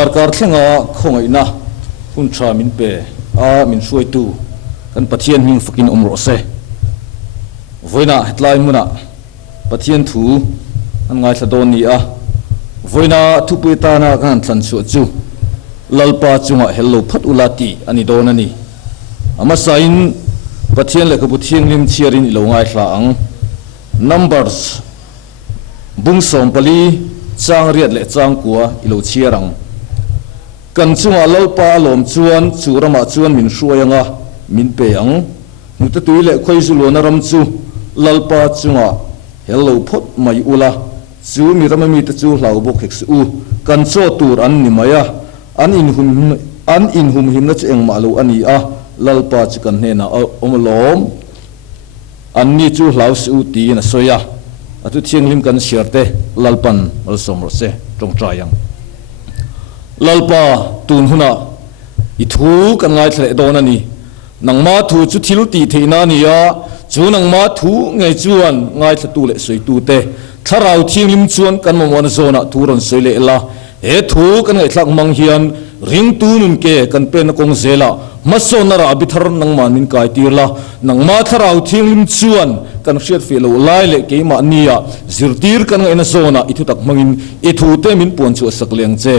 darkar thlanga khongai na hun tra min pe a min suai tu kan pathian hing fakin umro se voina hetlai muna pathian thu an ngai thadon ni a voina thu pe ta na kan thlan chu chu lalpa chunga hello phat ulati ani don ani ama sain pathian le kabu thiang lim chiarin ilo ngai thla ang numbers bung som pali chang riat le chang kwa ilo chiarang kan chunga lalpa lom chuan churama chuan min hruayanga min pe ang nuta tuile khoi zu lona ram chu lalpa chunga hello phot mai ula chu mi ramami ta chu hlau bok hek su kan cho tur an ni maya an in hum him na cheng ma lo ani a lalpa chu kan hne na omlom an ni chu hlau su ti na soya atu thiang lim kan siarte lalpan mal som ro se tong trayang lalpa tun huna I thu kan ngai thle don ani nangma thu chu thil ti theina ni ya chu nangma thu ngai chuan ngai thla tu le soi tu te tharau thiang lim chuan kan mon zona turon soi le la he thu kan ngai thlak mang hian ring tu nun ke kan pen kong zela masona ra bithar nangma min kai tirla nangma tharau thiang lim chuan kan hriat fe lo lai le ke ma nia zirtir kan ngai na zona I thu tak mangin I thu te min pon chu sak leng che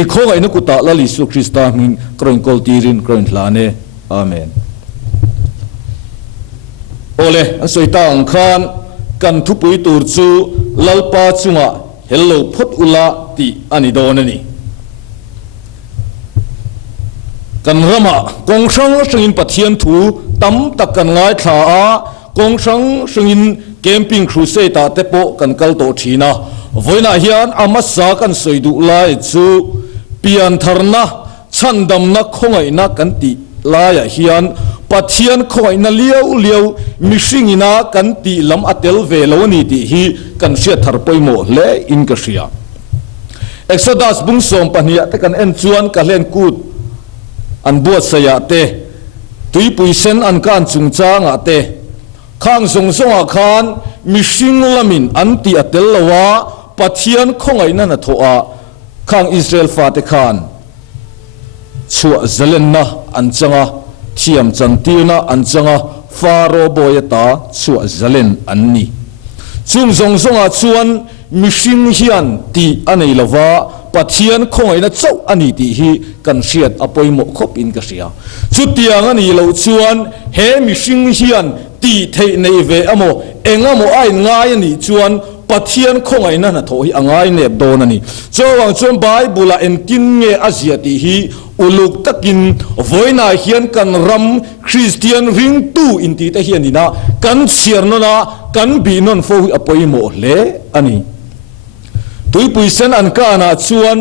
I kho ngai na kuta la li su krista min kroin kol tirin kroin hlane amen ole an soita ang khan kan thu pui tur chu lalpa chunga hello phot ula ti ani don ani kan rama kong sang singin pathian thu tam tak kan ngai thla a kong sang singin camping crusade ta te po kan kal to thina voina hian amasa kan soidu lai chu pian tharna chandam na khongai na kan ti laya hian pathian khoi na liau mishingina kan ti lam atel ve lo ni ti hi kan sia thar poimo le in ka sia exodus bung som pania te kan en chuan ka len kut an buat saya te tui puisen an kan chung changa te khang song songa khan mishing lamin an ti atel lawa pathian khongai na na thoa khang israel fa te khan chua zalen na an changa thiam chantina an changa faro boyata chua zalen anni chung zong zonga chuan mishing hian ti anei lawa pathian khongai na chau ani ti hi kan hriat apoimo khop in ka sia chu tiang ani lo chuan he mishing hian ti thei nei ve amo engamo ai ngai ani chuan pathian khongai na na tho hi angai nep don ani chawang chuan bible en tin nge azia ti hi uluk takin voina hian kan ram christian ring tu in ti ta hian ina kan chirno na kan bi non fo apoimo le ani tui puisen an kana chuan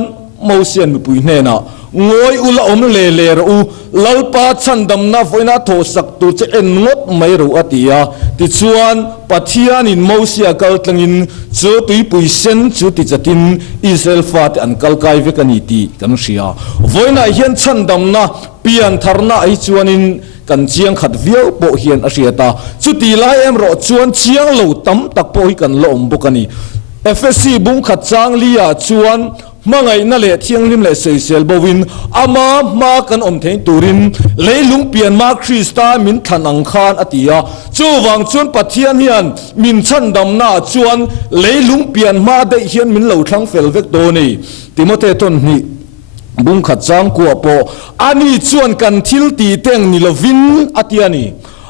mosian mi pui hne na ngoi ula om le le ru lalpa chandam na voina tho sak tu che en ngot mai ru atia ti chuan pathian in mosia kal tlangin chu tui puisen chu ti chatin israel fat an kal kai ve kani ti kan sia voina hian chandam na pian tharna ai chuanin kan chiang khat viau po hian a ria ta chu ti lai em ro chuan chiang lo tam tak po hi kan lo om bokani FSC bung khat chang lia chuan mangai na le thiang lim le seisel bowin ama ma kan om thein turin leilung pian ma krista min thanang khan atia chuwang chuan pathian hian min chandam na chuan leilung pian ma dei hian min lo thlang fel vek do nei timote ton ni bung khat chang ko po ani chuan kan thil ti teng ni lovin atiani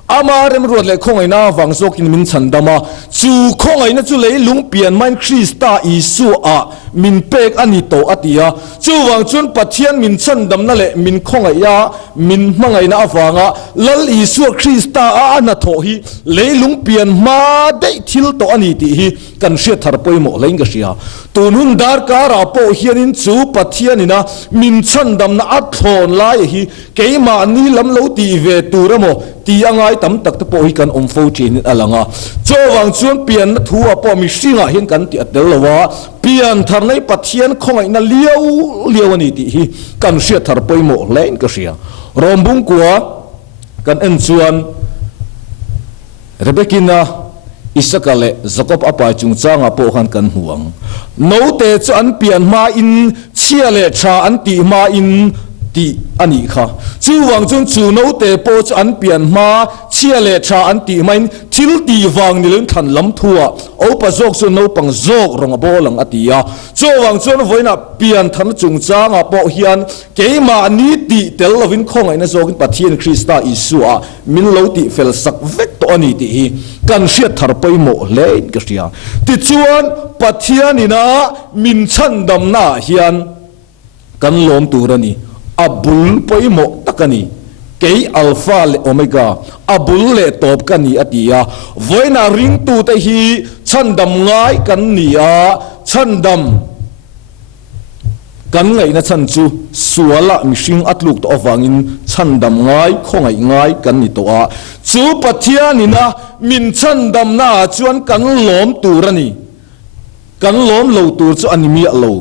ama rem ruat le khongai na wangzok in min chandama chu khongai na chu leilung pian main krista isu a min pek ani to atia chu wang chun pathian min chandam na le min khongai ya min mangai na awanga lal isu krista a na tho hi leilung pian ma dei thil to ani ti hi kan sia thar poimo leinga sia tunun dar kara po hianin chu pathian ina min chandam na athon lai hi keima ni lam lo ti ve turamo ti angai tam tak te po hi kan om fo chin alanga chowang chuan pian na thu apo mi singa hin kan ti atel lawa pian thar nei pathian khongai na liau ani ti hi kan sia thar poimo lein ka sia rombung kwa kan en chuan rebekina Isaka le Jacob apa chung changa po khan kan huang no te chu an pian ma in chia le tha an ti ma in ti ani kha chu wang chung chu no te po chu an pian ma chia le tha an ti main thil ti wang ni len than lam thua o pa jok chu no pang jok rong bo lang atia chu wang chun voina pian than chung changa po hian ke ma ni ti tel lovin khong aina zokin pathian Krista Isua min lo ti fel sak vek to ani ti hi kan hriat thar poi mo le ka ria ti chuan pathian ina min chan dam na hian kan lom turani abul poi mo takani kei alpha le omega abul le top kani atia voina ring tu te hi chandam ngai kan nia chandam kan ngai na chan chu suala mihring atluk to awangin chandam ngai khongai ngai kan ni to a chu pathianina min chandam na chuan kan lom turani kan lom lo tur chu animi lo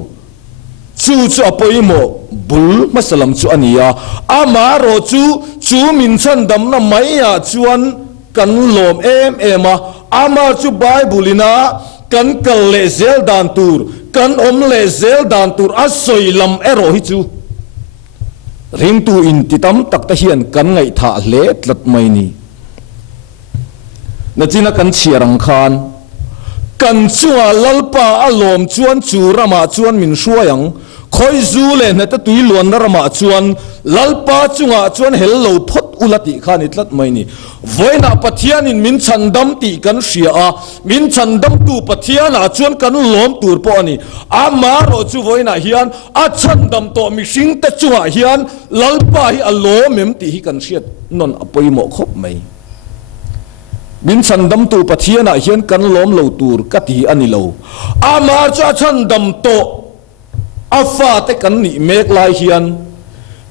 chu apoi mo bul masalam chu ania amaro chu min chandam na maya chuan kan lom ema ama chu bible ina kan kal le zel dan tur kan om le zel dan tur asoi lam ero hi chu ring tu in titam tak ta hian kan ngai tha le tlat mai ni na china kan chiarang khan kan chua lalpa alom chuan chu rama chuan min hruayang khoi zu le na ta tui luan na rama chuan lalpa chunga chuan hello phot ulati khan itlat mai ni voina pathian in min chandam ti kan hria a min chandam tu pathiana chuan kan lom tur po ani ama ro chu voina hian a chandam to mi hring ta chunga hian lalpa hi alom mem ti hi kan hriat non apoi mo khop mai min chandam tu pathiana hian kan lom lo tur ka ti ani lo ama cha chandam to afa te kan ni mek lai hian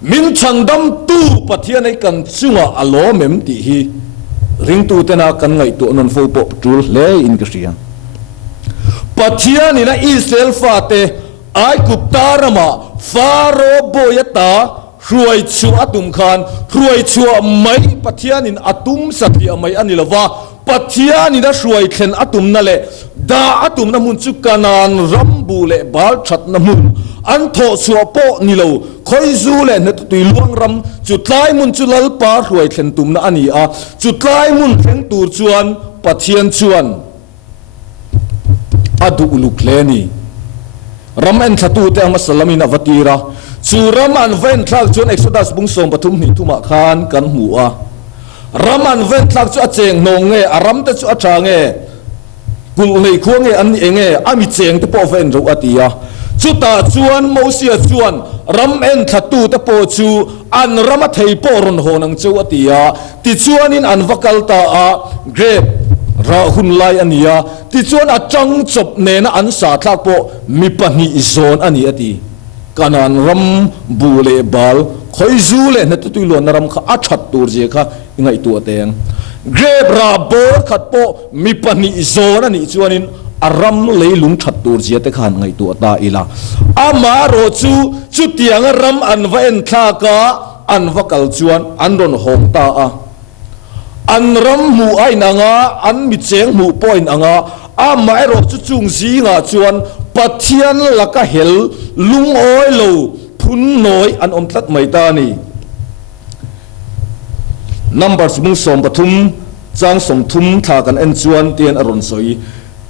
min chandam tu pathian ai kan chunga alo mem ti hi ring tu te na kan ngai tu non fo po tul le in kristian pathian ina Israel fa te ai kuptarama faro boyata ruai chu atum khan ruai chu mai pathian in atum sakli mai anilawa pathian ina ruai thlen atum na le da atum na mun chu kanan rambu le bal that na mun an tho chua po ni lo khoi zu le na tui luang ram chu tlai mun chu lal pa ruai thlen tum na ani a chu tlai mun thlen tur chuan pathian chuan adu uluk le ni ram en thatu te ama salamina vatira chu ram an ven thlak chuan exodus bung som pathum ni thuma khan kan mu a ram an ven thlak chu a cheng nong nge aram te chu a tha nge kul nei khuang nge an enge ami cheng te po ven ro atia chu ta chuan mosia chuan ram en thatu te po chu an rama thei po ron honang chu atia ti chuan in an vakal ta a grape ra hun lai ania ti chuan a chang chop ne na an sa thlak po mi pani zon ani ati kanan ram bule bal khoi zu le na tu lo na ram kha a that tur je kha ngai tu ateng grape ra bor khat po mi pani zon ani chuanin aram leilung that tur je te khan ngai tu ata ila ama ro chu tiang ram an va en tha ka an vakal chuan an ron hom ta a an ram mu ai nanga an mi cheng mu point anga a mai ro chu chung zi nga chuan pathian laka hel lung oi lo phun noi an om tlat mai ta ni numbers mung som pathum chang som thum tha kan en chuan tian aron soi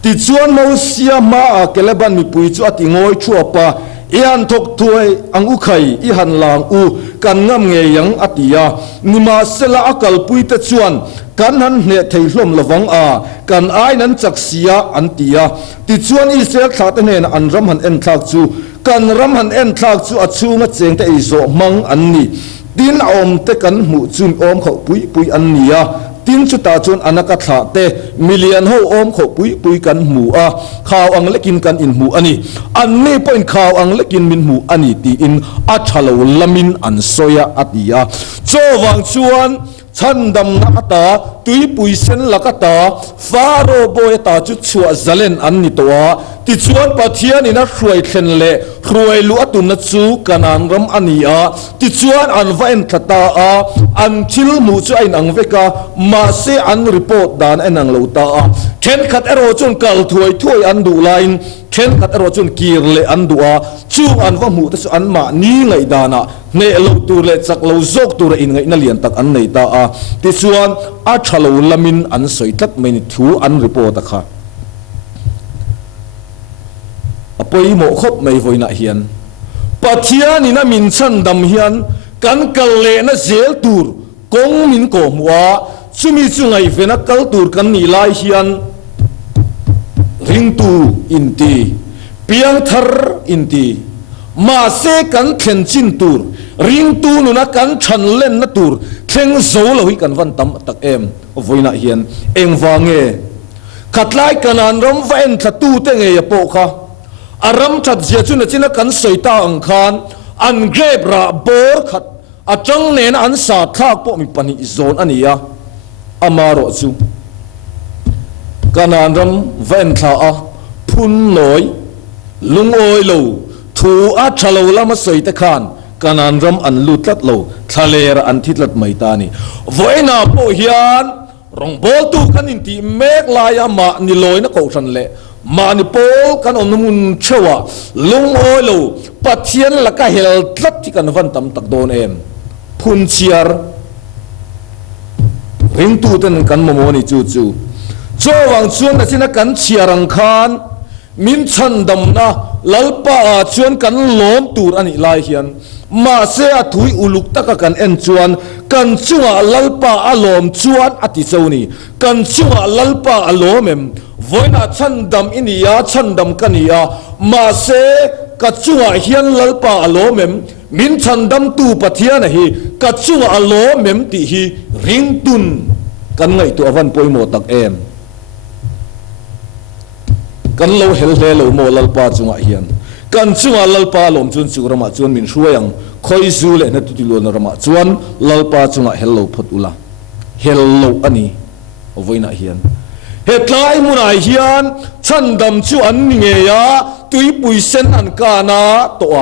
ti chuan mo sia ma a keleban mi pui chu ati ngoi thua pa ian thok thuai ang u khai I han lang u kan ngam nge yang atia nima sela akal pui te chuan kan han hne thei hlom lawang a kan ai nan chak sia an tia ti chuan I sel tha te nen an ram han en thak chu kan ram han en thak chu a chunga cheng te I zo mang an ni tin om te kan mu chum om kho pui an nia tin chu ta chun anaka tha te million ho om kho pui kan mu a khaw ang lekin kan in mu ani an ni point khaw ang lekin min mu ani ti in a thalo lamin an soya atia chowang chuan chandam na ata tui pui sen lakata faro boy ta chu chua zalen an ni towa ติชวนปะเทียนี่นะรวยเข็นเละรวยลุอตุนนัจูกันอันรำอันนี้ติชวนอันว่าเอ็นขัตตาอันทิลมูจูไอนังเวกามาเซอันรีพอร์ตดานไอนังเลวตาเข็นขัดเอโรจนกัลถวยอันดูไลน์เข็นขัดเอโรจนกีร์เลอันดูจูอันว่ามูตัสอันมานี่ไงดานะเนลตูเลจักเลวโจกตูเรอินไงนั่นเลียนตักอันไหนตาติชวนอาชาลามินอันสวยตัดไม่นิทูอันรีพอร์ตค่ะปอยโมคบไม่ไว้น่ะเฮียนปัทยานี่นะมินชันดำเฮียนกันกัลเลนะเจลตูร์กงมินโกมัวสุมิจุงไอเฟนักกัลตูร์กันนี่ลายเฮียนริงตูอินตีเปียงทาร์อินตีมาเซกันเข็นจินตูร์ริงตูนุนักกันชันเล่นนัตูร์เข่งโซลวิกันวันตั้มตักไว้น่ะเฮียนเอ็งวางเงขัดไล่กันอันรำว่าเอ็นขัดตูเตงเอโปค่ะอารมณ์ชัดเจนจุนจินกันสวยตาอังคารอันเก็บระเบิดขัดอาจังเนนอันสาธาปมีปนิโซนอันนี้อามาโรจูกันอันรำเวนท่าพุนลอยลุงโอยโลทูอาชาโลลามาสวยตะคานกันอันรำอันลุดลัดโลทะเลระอันทิดลัดไม่ตานี่ไว้นาโปเฮียนรองโบตูกันอินทีเมกลายามานิลอยนักโอชันเละมานิโปกันอมนุนเชวะลุงโอโลปัทเทียนละก็เฮลทับที่กันวันตั้มตักโดนพุนเชียร์ริงตูเต็นกันมโมนี่จู่โจวังชวนนั้นสินะกันเชียรังคานมินชันดำนะลัลปาชวนกันล้อมตูอันนี้ลายเฮียนมาเสียถุยอุลุกตะกันเอ็นชวนกันชัวลัลปาอารมณ์ชวนอติเซวนีกันชัวลัลปาอารมณ์เอ็มวันนั้นชันดำอินี่ยาชันดำกันนี่ยามาเสียกัจจุงเฮียนลัลปาอารมณ์เอ็มมินชันดำตูปัทยานะฮีกัจจุงอารมณ์เอ็มติฮีริงตุนกันไงตัววันปอยโมตักกันเราเฮลเฮลโมลัลปาจุงเฮียนกันจุงลัลปาลมจุนจุรมาจวนมินช่วยยังคอยซูเลนัตุติลวนรมาจวนลัลปาจุงเฮลโลพดอุลาเฮลโลอันนี้เอาไว้น่ะเฮียนเหตุไรมุนายเฮียนฉันดำจูอันเงียตุยปุยเซนอันกานาตัว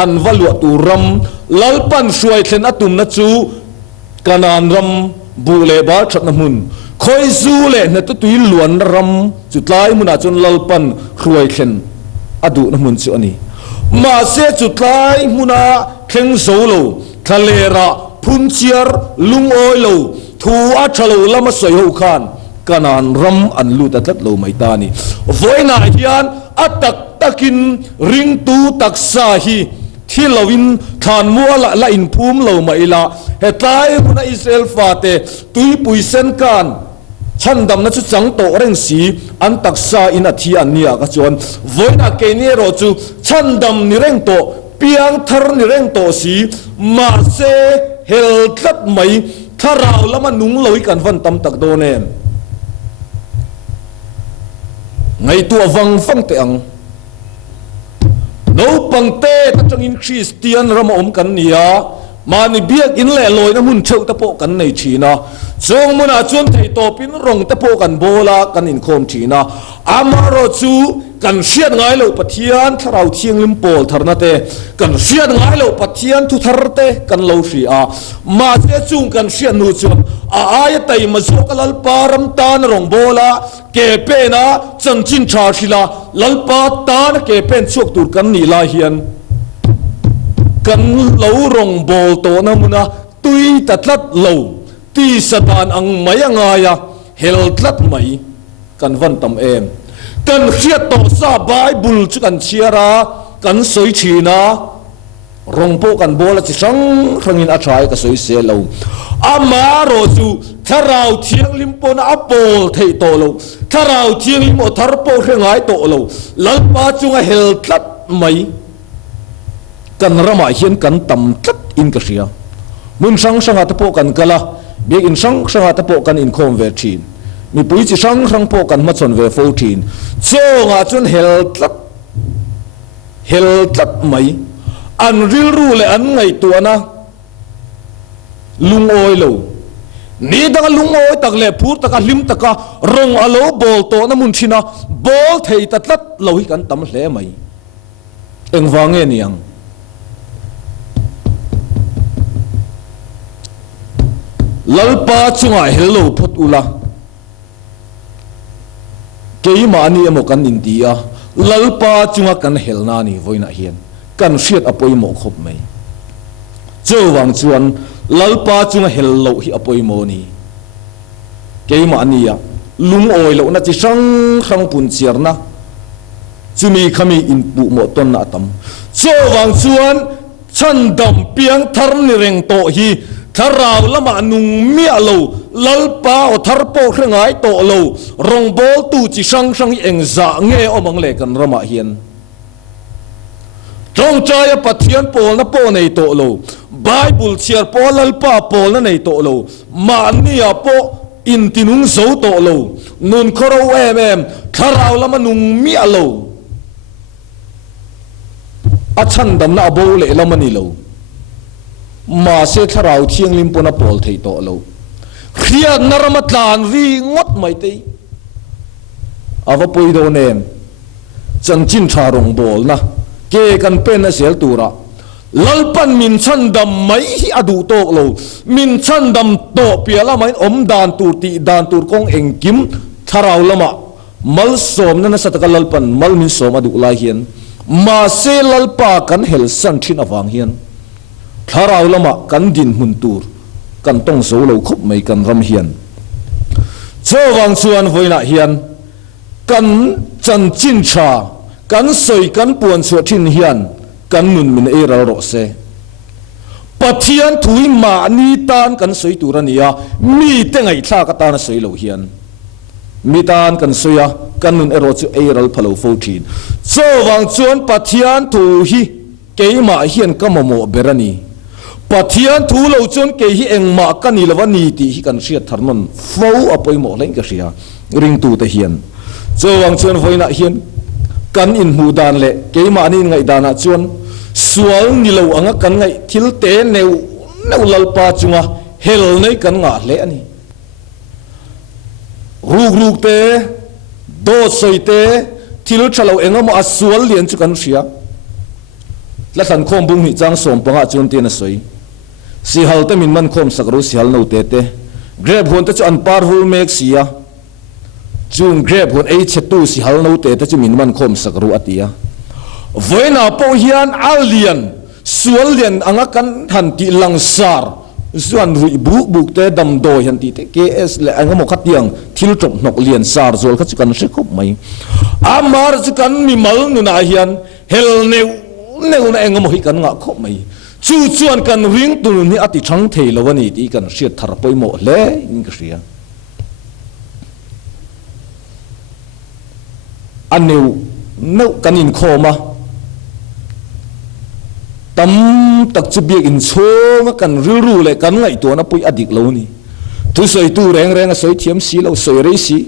อันวัลวตูรำลัลปันช่วยเซนอตุมนัจูกันอันรำบูเลบาชัดนมุนคอยซูเลนัตุตุยล้วนรำจุดไลมุนาจนลัลปันช่วยเซนอดุนมุนจูอันนี้มาเสียจุดไลมุนาเข่งโซโลทะเลระพุนเชียร์ลุงโอยโลทูอัชโลละมาสวยหูคานกันอันรำอันลูตัดโลไม่ตานี่ไว้นาเฮียนอัตตักินริงตูตักซาฮีที่เราวินทานมัวละอินภูมิเราไม่ละเหตุใดมุนอิสราเอลฟาเตตุยปุยเซนกันฉันดำนัดจุดจังโตเร่งสีอันตักซาอินาทีอันนี้ก็จวนไว้นาเกเนโรจูฉันดำนิเร่งโตเปียงทาร์นิเร่งโตสีมาเซเฮลทัดไม่ถ้าเราละมันนุ่งลอยกันฟันตำตักโดเนมไงตัววังฟังเตียงโนปังเตตั้งจังอินคริสเตียนรำอมกันเนี่ยมาในเบียกอินแหล่ลอยนะมุนเช่าตะโปกันในชีนะจงมุนาจวนไทยโตปินรงตะโปกันโบลากันอินโคมชีนะอามาโรจูกันเชียดง่ายเราปะเทียนถ้าเราเทียงลิมโปลทารนาเตกันเชียดง่ายเราปะเทียนทุทารเตกันเราชีอามาเสียจุงกันเชียดนูจวนอายตัยมาโซกลัลปารมตานรงโบลาเกเปนะจังจินชาชิลาลัลปาตานเกเปนชวกตูกันนีลาเฮียนกันเหลารงโบลโตนะมุนะตุยตัดลัดเหลาตีสดานอังไม่ยังไงเฮลตัดไม่กันวันตำกันเขียดต่อซาบายบุลจุกันเชียรากันสวยชีนะรงโปกันโบละจิสังรังินอาชัยก็สวยเสียเราอามาโรจูถ้าเราเทียงลิมโปนอัปโปเทโตเราถ้าเราเทียงลิมโอทาร์โปเรื่องไงโตเราลัลปาจุงเฮลตัดไม่กันรำมาเขียนกันตำตัดอินกระเสียมุนสังสังหัตโปกันกะละเบียกินสังสังหัตโปกันอินโคมเวทีนมีปุยจิสังสังโปกันมาชนเวโฟทีนโจงอาจนเฮลตัดไม่อันริลรู้เลยอันไงตัวนะลุงโอยโล นี่ดังลุงโอยตักเล็บพูดตะกะลิมตะกะรงอโลบอลโตน้ำมุนชินะบอลเทยตัดลัดเราให้กันตำเล่ไหมเอ็งฟังเงี้ยยังลัลปาจุงไอเฮลโลพุทอุลาเกี่ยมานี่อโมกันอินเดียลัลปาจุงกันเฮลนานี่ไว้น่ะเฮียนกันเสียดอภัยโมคบไหมเจ้าวังจวนลัลปาจุงเฮลโลฮิอภัยโมนี่เกี่ยมานี่อะลุงโอยโลน่าจะช่างปุ่นเสียนะจะมีขมีอินปุโมต้นน่ะตั้มเจ้าวังจวนฉันดำเปียงทาร์นิเรงโตฮีทาราลมานุงเมียโลลัลปาอทาร์โปเครื่องไอโตโลรงโบลตูจิช่างเอ็งจะเงยอมังเล็กันรมาเฮียนจงใจปะเทียนโปลนะโปในโตโลไบเบิลเชียร์โปลัลปาโปนะในโตโลมานี่ยโปอินตินุงโซโตโลนุนคราวเอมทาราลมานุงเมียโลอาชันดำนาโบเลละมันนี่โลมาเสถราวเทียงลิมปนปอลเทยโตโลเครียดนรมตานวีงดไม่ตีอาวปุยโดเนมจันจินชารงบอลนะเกกันเป็นเสียตัวระลัลปันมินชันดำไม่อดูโตโลมินชันดำโตเปียละไม่อมดานตูตีดานตูกงเอ็งกิมทราวละมามัลสมนั่นสัตกัลลัลปันมัลมินสมอดูลาเฮียนมาเซลัลปากันเฮลสันชินอวังเฮียนทาราวละมากันดินมุนตูร์กันต้องโซโลคุบไม่กันรำเฮียนเจ้าวังส่วนไว้น่ะเฮียนกันจันจินชากันสวยกันปวนสวดทินเฮียนกันนุนมินเอราโรเซปะเทียนถุยมานีตานกันสวยตูรันยามีแต่ไงท่ากตานสวยโลเฮียนมีตานกันสวยกันนุนเอโรจูเอรัลพะโลโฟทีนเจ้าวังส่วนปะเทียนถุยเกี่ยมาเฮียนก็มาโมเบรานีปะเทียนทูเราจนเกี่ยเองมากันนี่ละวันนี้ที่กันเสียทารนนฟ้าอภัยหมดเลยก็เสียริงตูแต่เฮียนเจ้าวังชวนไฟน่ะเฮียนกันอินหูดานเละเกี่ยมานี่ไงดานะชวนสวลนี่เราอังกันไงทิลเตเนวลัลปาจุงะเฮลในกันงาเละนี่รูกเตโดสอยเตทิลชะเราเองก็มาสวลเลียนจุกันเสียและสันคมบุ้งหิจังสมปังอาจวนเตียนสวยสีฮัลเตมินมันคมสักรู้สีฮัลโนเตเตเกรบหุ่นแต่จะอันปาร์ฮูเมกเสียจุงเกรบหุ่นเอชตูสีฮัลโนเตแต่จะมินมันคมสักรู้อติยาเวน่าโปเฮียนอัลเลียนสวนเลียนอังกันทันติลังซาร์ส่วนรุยบุกเตดำโดยทันติเตเคเอสและอังมขัดยังทิลจบนกเลียนซาร์โซลขัดกันเสกบไหมอามาร์จะกันมีมัลนุนาเฮียนเฮลเนวเนื้อเองก็ไม่กันงะคบไม่จู่จวนกันริงตัวนี้อติช่างเทลวันนี้ที่กันเสียทารไปหมดเลยนี่ก็เสียอันนี้เนื้อกันอินโคมาตั้มตักจะเบียกินโชงกันรู้เลยกันไงตัวนั้นไปอดีตเรานี่ทุสอยตู้แรงสอยเทียมสีเราสอยเรสี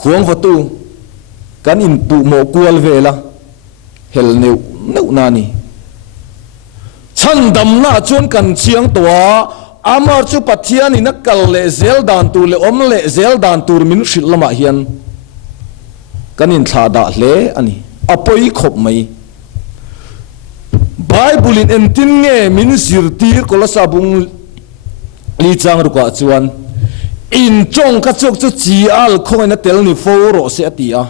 ขวงประตูกันอินปูโมกัวเวลาเฮลเนวนานี่ฉันดำหน้าจวนกันเชียงตัวอามาร์จูปัทยานี่นักกัลเลเซลดานตูเลอมเลเซลดานตูมินุชิลละมาเฮียนกันอินทาดาเลอันนี้อภัยขบไหมไบเบิลอินเอ็นตินเงมินสิรตีร์กลสาบุงลีจังรุกาจวนอินจงกัจจกจุจีอัลคงนัตเตลนิโฟโรเสียตีอา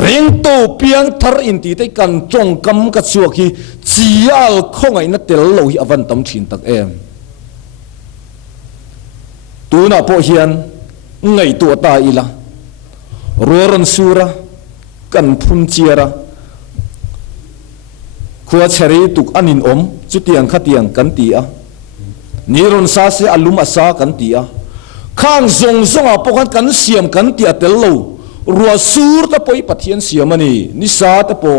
เร่งโตเปียงทาร์อินตีได้กันจงกำกัดชัวกีจีอัลคงไงนัตเตลโลหิอวันตัมชินตักเอ็มตัวน่ะพอเฮียนไงตัวตายละรัวรันสูระกันพุ่มเจียระขวาเชรีตุกอันินอมจุดเตียงขัดเตียงกันตีอะนิรนซาเสอลุมอาซากันตีอะข้างทรงอ่ะพวกกันเสียมกันตีอะเตลโลรัวสูรตะปอยปัทยันเสียมันนี่นิสาตะปอ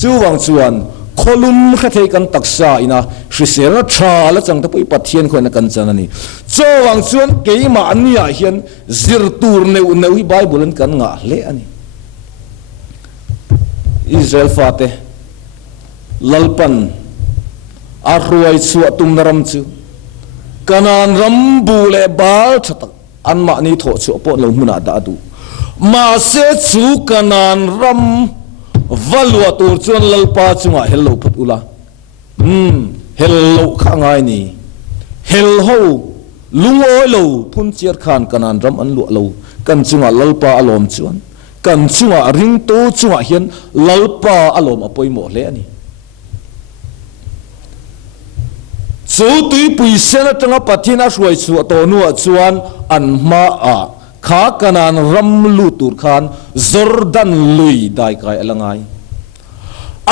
จูวังจวนคลุมขัดเทกันตักษาอินะสิเสละชาละจังตะปอยปัทยันคนนักกันจันนี่จูวังจวนเกี่ยมาอันนี้เฮียนซิรตูร์เนวฮิไบเบิลนกันงาเลอันนี้อิสราเอลฟาเตลัลปันอารวยสวตุมนรมจู kanan rambu le bal thatak an ma ni tho chu po lo muna da du ma se chu kanan ram valwa tur chuan lalpa chunga hello phat ula hello kha ngai ni hel ho lungoi lo phun chiat khan kanan ram an lu lo kan chunga lalpa alom chuan kan chunga ring to chunga hian lalpa alom apoi mo hle ani so tui pui sena tanga pathina suai chu to nu chuan an ma a kha kanan ram lu tur khan Jordan lui dai kai alangai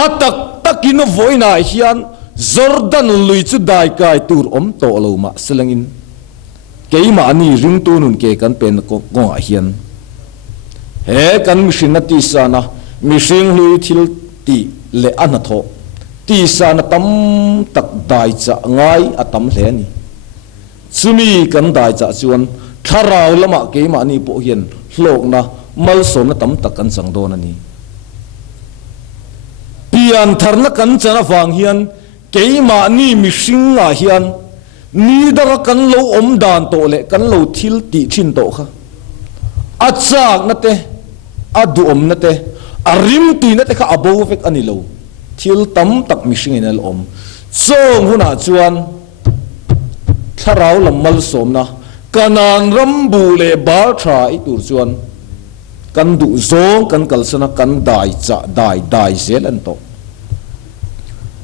atak takin voina hian Jordan lui chu dai kai tur om to lo ma selangin keima ani ring tu nun ke kan pen ko ngo hian he kan mishina ti sana mishing lui thil ti le anatho ti sana tam tak dai cha ngai atam hle ni chumi kan dai cha chuan tharau lama keima ni po hian hlok na mal som na tam tak kan chang don ani pian tharna kan chana wang hian keima ni mishing a hian ni da kan lo om dan to le kan lo thil ti thin to kha achak na te adu om na te arim ti na te kha abo vek ani lo thil tam tak mishing in al om chong huna chuan tharau lamal som na kanan rambu le bar tha I tur chuan kan du zong kan kalsana kan dai cha dai zel an to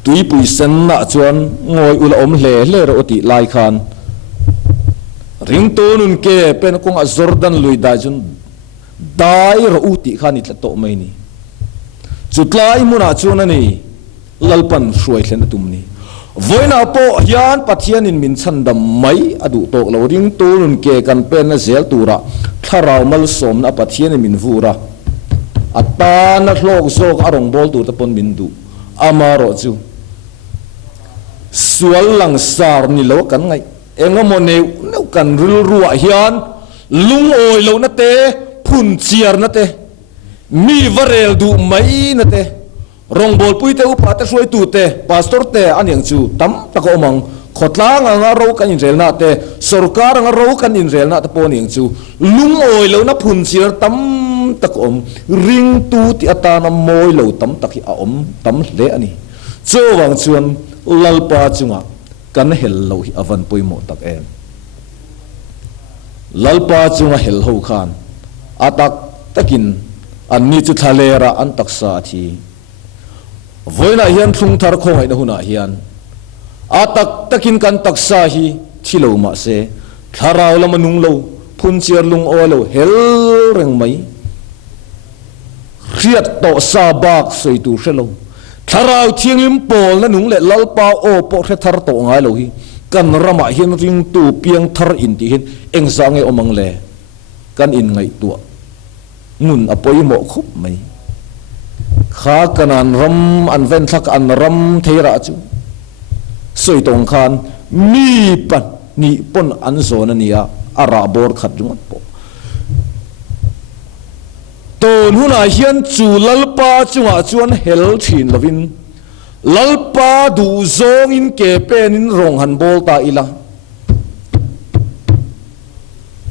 tui pui sen na chuan ngoi ula om hle ro ti lai khan ring to nun ke pen kong a Jordan lui dai chun dai ro uti khan itla to mai ni chutlai muna chuan ani lalpan hruai thlen atum ni voina po hian pathian in min chan dam mai adu tok lo ring to nun ke kan pen na zel tura tharau mal som na pathian in min vura ata na thlok zok arong bol tur ta pon min du amaro chu sual lang sar ni lo kan ngai engamo ne kan rul ruwa hian lung oi lo na te phun chiar na te mi varel du mai na te rong bol pui te upa te suai tu te pastor te anyang chu tam tako mang khotlang anga ro kan in rel na te sarkar anga ro kan in rel na te pon yang chu lung oi lo na phun chiar tam tak om ring tu ti atana moi lo tam tak a om tam le ani chowang chuan lalpa chunga kan hel lo hi avan poimo tak em lalpa chunga hel ho khan atak takin anni chu thalera an taksa thi voina hian thung thar khong ai na huna hian atak takin kan taksa hi thilo ma se tharau lama nung lo phun chiar lung o lo hel reng mai riat to sa bak soi tu shelo tharau thianglim pol na nung le lalpa o po the thar to ngai lo hi kan rama hian ring tu piang thar in ti hin engzange omang le kan in ngai tu nun apoi mo khup mai kha kanan ram an ven thak an ram theira chu soi tong khan mi pan ni pon an zona nia ara bor khat jung po ton huna hian chu lalpa chunga chuan hel thin lovin lalpa du zong in ke pen in rong han bol ta ila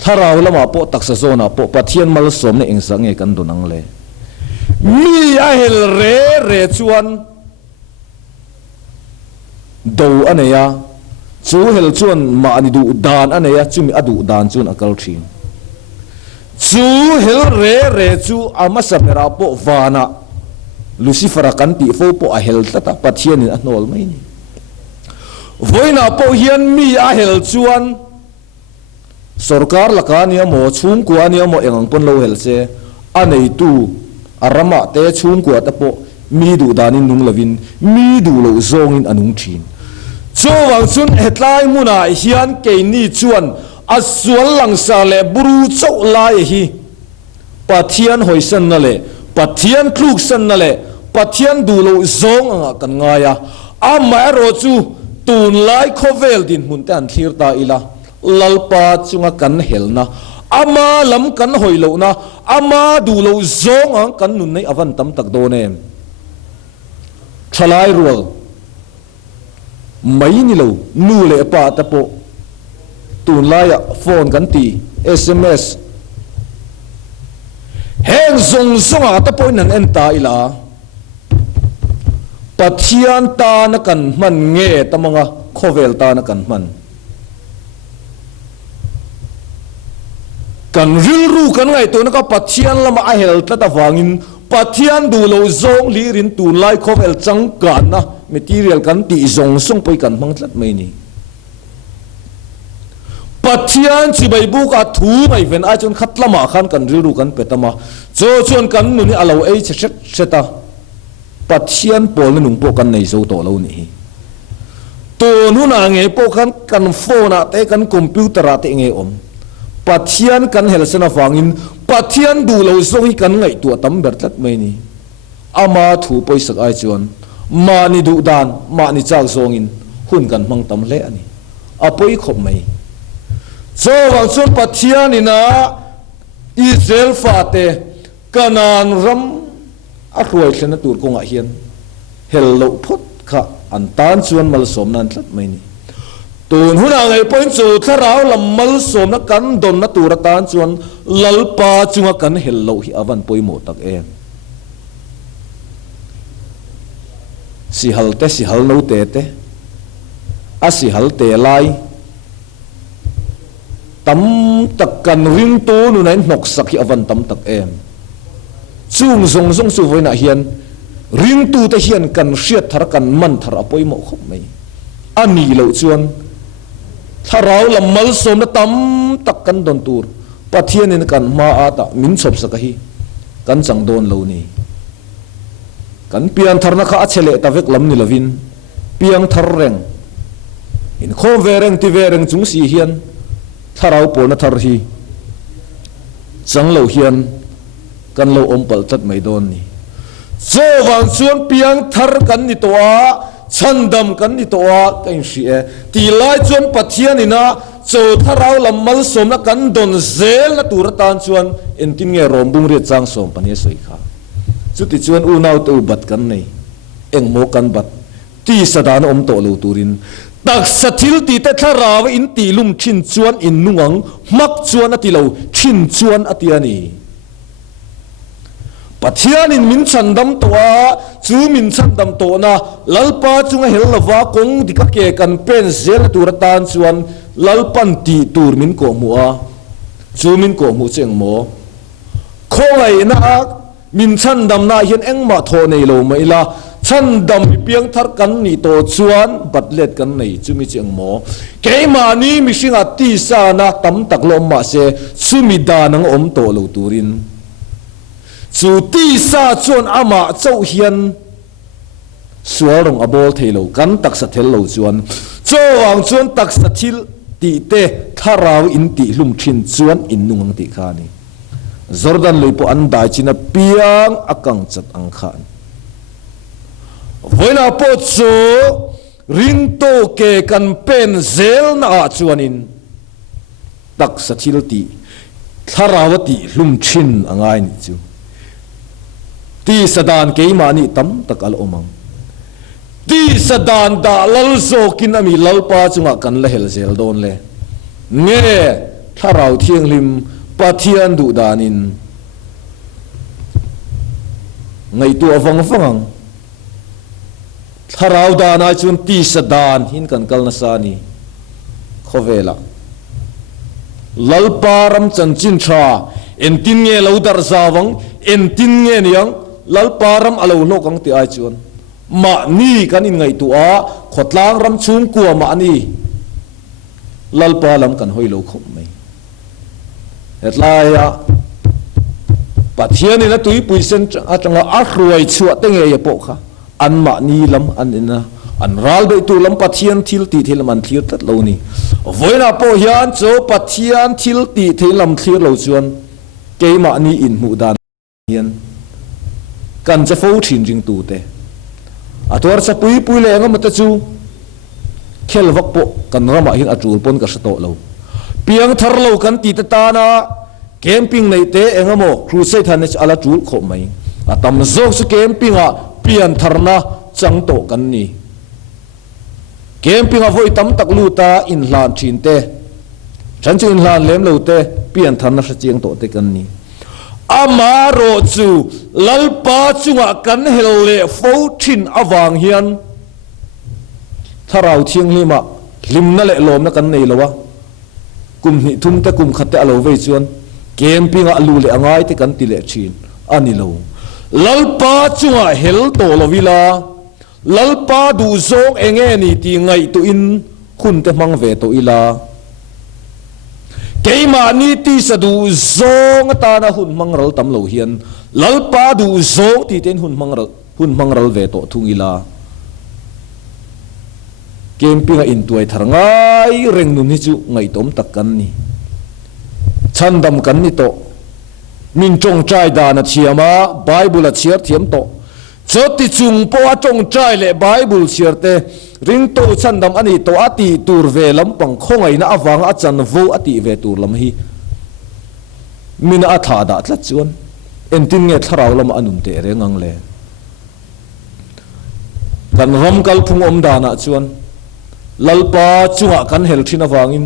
tharau lama po taksa zona po pathian mal som ne engsange kan dunang le mi a hel re chuan do aneya chu hel chuan ma ani du dan aneya chumi adu dan chuan akal thin chu hel re chu ama sapera po vana Lucifer kan ti fo po a hel tata pathian in anol mai ni voina po hian mi a hel chuan sarkar lakania mo chung kuania mo engang pon lo hel se anei tu arama te chung ku ta po mi du danin nung lavin mi du lo zong in anung thin chowang chun hetlai muna hian ke ni chuan aswal langsa le buru chau lai hi pathian hoisan na le pathian thluk san na le pathian du lo zong anga kan ngaya ama ro chu tun lai khovel din mun tan thir ta ila lalpa chunga kan helna ama lam kan hoilo na ama du lo zong ang kan nun nei avan tam tak do ne thalai rual mai ni lo nu le pa ta po ตูนไล่โฟนกันตี SMS แห่งทรงตะปอยนันเอ็นตาอิลาปัทยานตานักันมันเงตมังะโคเวลตานักันมันกันริลรูกันไงตัวนักปัทยานละมาเฮลตะตะฟังินปัทยานดูโลซงลีรินตูนไล่โคเวลจังกันนะเมทีเรียลกันตีส่งไปกันมังทัดไม่นี่ปัทยานสิใบบุกอาทูไม่เป็นอาจนขัดละมาขันกันริลรูกันเปตมาโจชวนกันนุนี่อาเราเเชตาปัทยานปอลนุ่งปกันในโซโตเรานี่ตัวนู้นไงปกันโฟนเตกันคอมพิวเตอร์เตงไงปัทยานกันเฮลสนาฟังอินปัทยานดูเราส่งกันไงตัวตั้มเบิร์ตไม่นี่อามาถูไปสักไอจวนมานี่ดูดานมานี่จากส่งอินหุ่นกันมังตั้มเละนี่อาไปขบไม่โจวังส่วนปัทยานี่นะอิสราเอลฟาเตกันนานรำอรวยเชนตูร์กงอาเฮียนเฮลโลพุทธะอันตานส่วนมัลสมนันทัดไม่นี่ตูนหุ่นอะไรพอยจูถ้าเราลำมัลสมนักกันดนนัตูรตานส่วนลลปาจุงกันเฮลโลฮิอาวันปอยโมตักเองสิฮัลเตสิฮัลโนเตเตอาสิฮัลเตไลตั้มตักกันริมตัวนู่นนั่นหนกสักที่อวันตั้มตักเอ็มซุ่งสูไว้หน้าเฮียนริมตัวแต่เฮียนกันเสียดทาร์กันมันทาร์อปอยหมกขบไม่อันนี้เราชวนถ้าเราละมัลสมนะตั้มตักกันโดนตัวปัทเทียนนี่กันมาอาตะมินศพสักทีกันจังโดนเรานี่กันเปียงทาร์นักอาเชเลตาเวกลำนี่ละวินเปียงทาร์เร่งอินโคเวเรงที่เวเรงจุงสีเฮียนถ้าเราปนทาร์ฮีจังเราเฮียนกันเราอมปัลตัดไม่โดนนี่โจวันส่วนเปียงทาร์กันนี่ตัวฉันดำกันนี่ตัวกันเสียตีไล่ส่วนปัทยานี่นะโจถ้าเราละมัลสมนักกันโดนเซลนะตัวรัตานส่วนเอ็นตินเงรอมบุงเรียจังสมปัญญาสวยขาจุดที่ชวนอูนาวตัวบัดกันนี่เอ็งโมกันบัดที่สดานอมโตลูตูรินตักสถิลตีแต่ถ้าเราอินตีลุ่มชินชวนอินนุ่งมักชวนอติเราชินชวนอติยานีปัทยานินมินชันดำตัวจูมินชันดำตัวนะลัลปาจุงเฮลลวากงดิกะเกกันเป็นเซลตูรตานชวนลัลปันตีตูรมินโกมัวจูมินโกมัวเจงโมโคไงนะมินชันดำนาเห็นเอ็งมาโทในโลไม่ละชันดำเปียงทาร์กันนี่ตัวชวนบัดเล็ดกันนี่จูมิเจงโมเกมานี่มิชิงาตีสานะตั้มตักลมมาเสจูมิดานังอมโตโลตูรินจูตีซาจวนอามาเจ้าเฮียนสวรงอบอลเทโลกันตักสะเทลโลจวนเจ้าวังจวนตักสะทิลตีเตถ้าเราอินติลุมชินจวนอินนุงติขานีจอร์แดนเลยพออันได้จินะเปียงอักังจัดอังคารวันอาปอโจริงโตเกกันเป็นเซลนาจวนินตักสะทิลตีถ้าเราติลุมชินอังไงนี่จูที่สดานเกยมานี่ตั้มตะกัลอมังที่สดานดาลลโซกินอามีลลปาจุงะกันเลเฮลเซลโดนเลเง่ถ้าเราเที่ยงลิมปัทยันดูดานินไงตัวฟังถ้าเราดานาจุนที่สดานหินกันกัลนาซานีขเวละลลปารมจันจินชาเอ็นตินเงลาวดาร์ซาวังเอ็นตินเงนี่ยังลลปารมอลาวโลกังติอาจวนมานี่กันอินไงตัวขดล้างรำชุงกัวมานี่ลลปารมกันหอยโลคมไม่เหตุไรอะปัทยานี่นะตุยปุยเซนอาจจะรวยชัวเตงเอปะค่ะอันมานี่ลำอันนี้นะอันรัลไปตัวลำปัทยานทิลตีเทลมันทิลตัดเหล่านี้วันน่ะพอยันโจปัทยานทิลตีเทลมันทิลเหล่าจวนเกมานี่อินมุดานยันกันจะฟูชินจิงตูเตอะตัวจะปุยเลยงั้นมันจะจูเคลวักโปกันรามาหินอจูลปนกับสโตเหล่าเปียงทาร์เหล่ากันตีตานะเกมปิ้งในเตะเองโมครูเซทันเนชอาลาจูลขบไหมอะตำโจกสเกมปิ้งอะเปียนทาร์นะจังโตกันนี่เกมปิ้งอะโวยตำตักลูตาอินลานชินเต ฉันจึงหลานเลี้ยมเราเตเปลี่ยนทันนักเชียงโตเตกันนี้อามาโรจูลัลปาจุงกันเฮลเลฟอทินอวางเฮียนถ้าเราเที่ยงลิมะลิมนั่นแหละลมนักกันนี่ละวะกุมหิทุ่มแต่กุมขัดแต่อโลเวจวนเกมปิงอลูเลง่ายแต่กันติเลชินอันนี้เราลัลปาจุงเฮลโตลวิลาลัลปาดูโซกเองนี่ตีไงตัวอินคุณแต่มังเวตัวอิลาเกยมานี่ที่สะดูโซงตานะหุ่นมังรัลตำเหลาเฮียนลัลปาดูโซงที่เต้นหุ่นมังรัลเวโตทุงอิลาเกมปิงอินตัวทางไงเร่งนุ่นฮิจุไงต้มตักกันนี่ฉันดำกันนี่โตมินจงใจดานะเชียมาไบเบิลเชียร์เทียมโตจดที่จุงปัวจงใจเลยไบเบิลเชียร์เตริงโตฉันดำอันนี้โตอติตูร์เวลัมปังคงไงนะอวังอาจารย์วูอติเวตูร์ลัมฮีมินอาธาดาตละจวนเอ็นตินเงทาราวลัมอนุมเตเรงังเลกันรำกัลพุงอมดานะจวนลัลปาจุงกันเฮลทินอวังอิน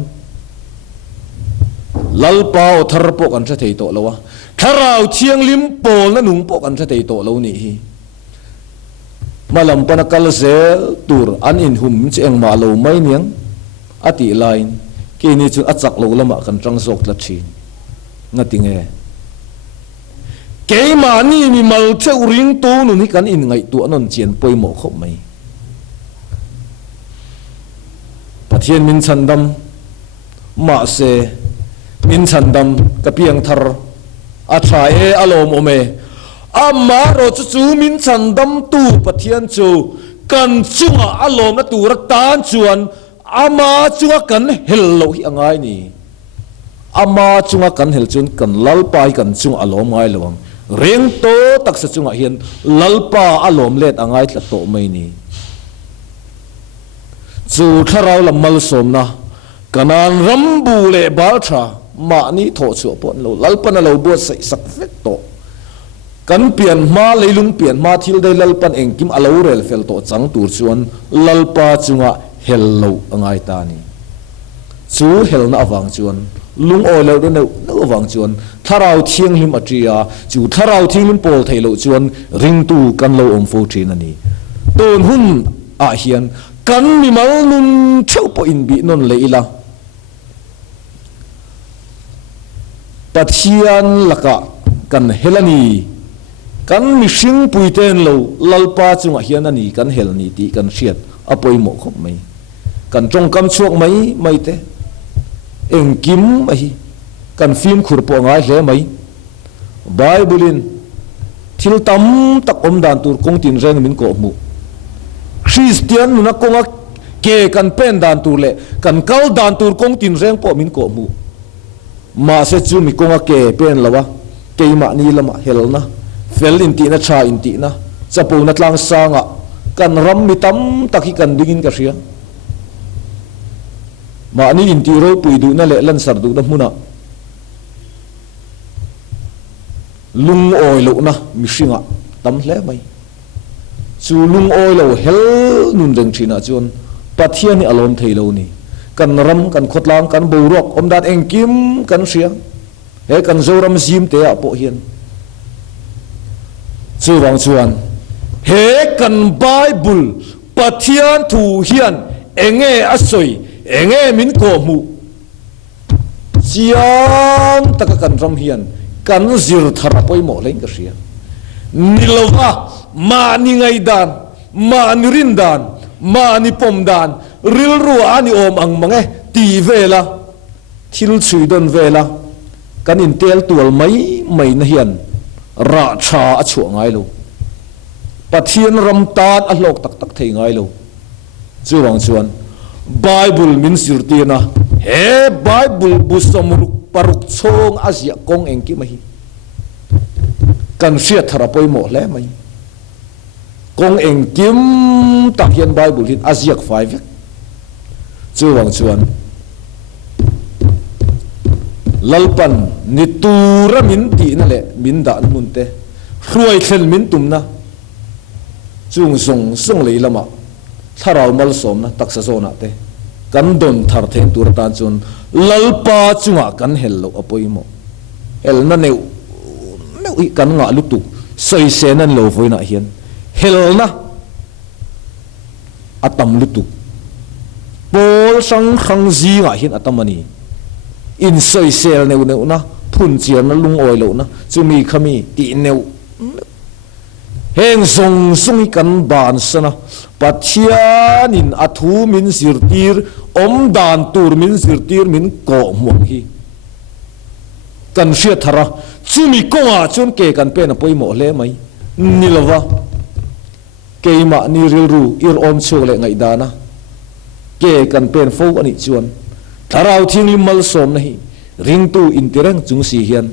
ลัลปาอทารปกันจะเทโตแล้ววะถ้าเราเชียงลิมโปลนั่นหนุ่งปกันจะเทโตแล้วนี่มาลำปนักกัลเซลตูร์อันอินหุมเชียงมาโลไม่เนียงอติไลน์กีนี่จึงอัจฉริยะละมากันจังสกลัดชีนัดติงเอเกยมานี่มีมัลเทอริงตูนุนี่กันอินไงตัวนนเจียนปวยหมอกเขาไม่ปะเทียนมินชันดำมาเซมินชันดำกับเพียงทาร์อาทรายอารมณ์โอเมอามาโรจูมินชันดำตูปะเทียนจูกันจุงอารมณ์และตูรักตานจวนอามาจุงกันเฮลโลหิงไงนี่อามาจุงกันเฮลจวนกันลัลปายกันจุงอารมณ์ไงลวงเรียงโตตักษจุงเฮียนลัลปาอารมณ์เล็ดงไงตละโตไม่นี่จูถ้าเราละมัลสมนะกันนันรำบูเลบาลชามานี่โถชัวปนเราลัลปนเราบวชใส่สักเฟตโตกันเปลี่ยนมาเลยลุงเปลี่ยนมาทิลได้ลัลปันเองกิมอลาวเรลเฟลโตจังตูร์ชวนลัลปาจุงะเฮลโลงไงตานี่จูเฮลน่าวังชวนลุงโอเลวด้วยน่าวังชวนถ้าเราเที่ยงลิมอัจฉริยะจูถ้าเราเที่ยงลิมโปลไทยโลชวนริงตูกันโลอมโฟชีนันนี่ต้นหุ่นอาเฮียนกันมีมาลุนเช่าปอินบีนนเลยละปัทยันลักะกันเฮลนีกันมีชิงปุยเตนโลลัลปาจุงเฮียนันนี่กันเฮลนีตีกันเชียดอปอยหมกไม่กันจงกำช่วงไม่เตเอ็งกิมไม่กันฟิล์มขุดปองไงเสียไหมไบเบิลินทิลตัมตักอมดานตูร์คงตินเรงมินโกมุคริสเตียนนุนักคงเกกันเป็นดานตูร์เล่กันเกาดานตูร์คงตินเรงปอมินโกมุมาเสจูมิคงเกเป็นละวะเกยมานี่ละมาเฮลนะเฟลอินตีนะชาอินตีนะจะปูนัดลังสางะกันรำมิตัมตักกันดิ้งกันเสียมานี่อินตีโรปุยดูนั่นแหละลันสารดูน้ำมุนะลุงโอยลุนะมิชิงะตั้มเล่ไหมจูลุงโอยลุเฮลนุนเริงชีนะจวนปัทยันนี่อารมณ์เทโลนี่กันรำกันขดลางกันบูรอกอมดาดเองกิมกันเสียเฮกันโจรำซิมเตะปะเฮียนจูวังจวนเฮกันไบเบิลปัทยันทูเฮียนเองอัศยเองมินโกมูเจียนตะกันรำเฮียนกันจิรธาราปอยโมเลงกันเสียนิลวะมานิไงดานมานิรินดานมานิปมดานริลรัวอานิโอมอังมังตีเวลาทิลสุยดนเวลากันอินเตลตัวไม่นเฮียนราชาอช่วงไงลูปัทยันรำตาดอโลกตักเทงไงลูจูวังชวนไบเบิลมินสิรตีนะเฮไบเบิลบุษมรุกปรุกชงอาเซียกงเองกิมฮีกันเสียธาราปอยโมแล้วไหมกงเองกิมตักเฮียนไบเบิลหินอาเซียกไฟเวกจูวังชวนลัลปันนิตูระมินตีนั่นแหละมินดานมุนเตรวยเซลมินตุมนะจุงส่งเลยละมาถ้าเรามัลสมนะตักษะโซนะเต กันดนทาร์เทนตัวตานจนลัลปาจุงะกันเฮลโลอปอยโมเฮลนั่นเนวกันงะลุตุสอยเซนันโลฟอยนะเฮียนเฮลนะอัตมลุตุโปลสังขังจีงะเฮียนอัตมันนีอินสอยเซลเนวนะพุ่นเจียนลุงออยโลนะจุมีขมีตีเนวเฮงทรงสุงกันบานสนะปัจญานินอัฐุมินสิรตีร์อมดานตูร์มินสิรตีร์มินโกมวงฮีกันเชื่อทาระจุมีกงอาจนเกกันเป็นปอยหมอเล่ไหมนิลวะเกยมานิริลรูอิรอมโชเลไงดานะเกกันเป็นฟูอันนี้จวนถ้าเราทิ้งลิมัลสมนี่ริงตูอินติเรงจุงสีเฮียน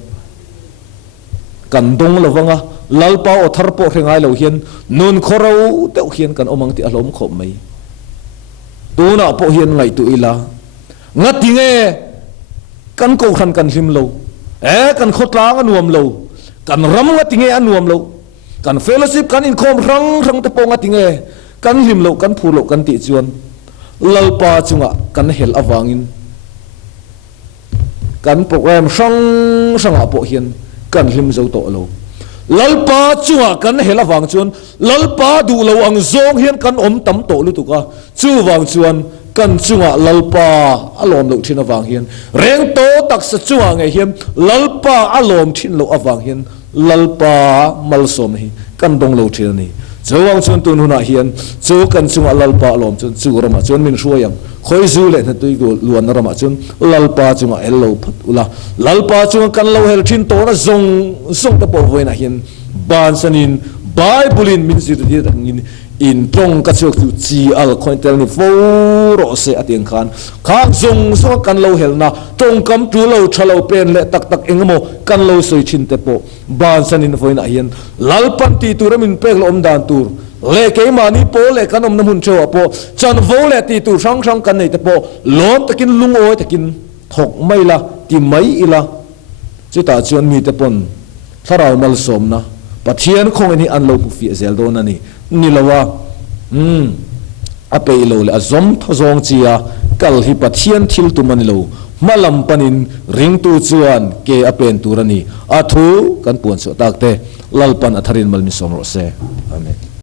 กันดงละวังอ่ะลัลปาอทาร์ปอเรงไงเราเฮียนนุนขเราเตาเฮียนกันอมังติอารมณ์ขมไหมตัวน่ะปอเฮียนไงตัวอีลางัดทิ้งกันโกขันกันหิมโลกันขดล้างอันวมโลกันรำงัดทิ้งอันวมโลกันเฟลซิปกันอินคอมรังตะปงงัดทิ้งกันหิมโลกันพูโลกันติจวนลัลปาจุงอ่ะกันเฮลอวังอินกันโปรแกรมสังอาปอเฮียนกันหิมเจ้าโตโลลัลปาจัวกันเฮลวังจวนลัลปาดูเราอังซงเฮียนกันอมตั้มโตลุตุกะจูวังจวนกันจัวลัลปาอารมณ์ลุทินวังเฮียนเร่งโตตักสจัวไงเฮียนลัลปาอารมณ์ทินลุอวังเฮียนลัลปามัลสมฮีกันดงลุทินนี่จูวังจวนตุนหุนาเฮียนจูกันจัวลัลปาอารมณ์จวนจูรมาจวนมินช่วยยังคอยจูเลนตุยกูล้วนรมาจวนลัลปาจัวเอลโลพัดอุลาลัลปาจัวกันเราเฮลทินโตนะซงตะปอไว้นะเฮียนบานสนินไบเบิลินมินสิรดีรังอินตรงกัจจุกจีอัลคอนเทลนิโฟโรเซอติยงคานข้างซงสกันเราเฮลนะตรงคำจูเราชะเราเป็นและตักเองโมกันเราสวยชินเตปบานสนินไฟนะเฮียนลัลปันตีตูรมินเปกลอมดานตูรเลกเอมานีโปเลกันอมน้ำหุ่นเชวปจันโฟเลตีตูช่างกันในเตปล้อมตะกินลุงโอยตะกินถกไม่ละติไม่อีละจุดตาจวนมีเตปนถ้าเรามัลสมนะปัจเจียนคงอันนี้อันโลกุฟิเซลโดนันนี่ละว่าอเปโลเลอซอมทศงเจียกัลฮิปัจเจียนทิลตุมันโลมาลำปันินริงตูจวนเกอเปนตูรันีอัทูกันปวนสุตักเตลัลปันอัทรินมัลมิสอมโรเซอาเมน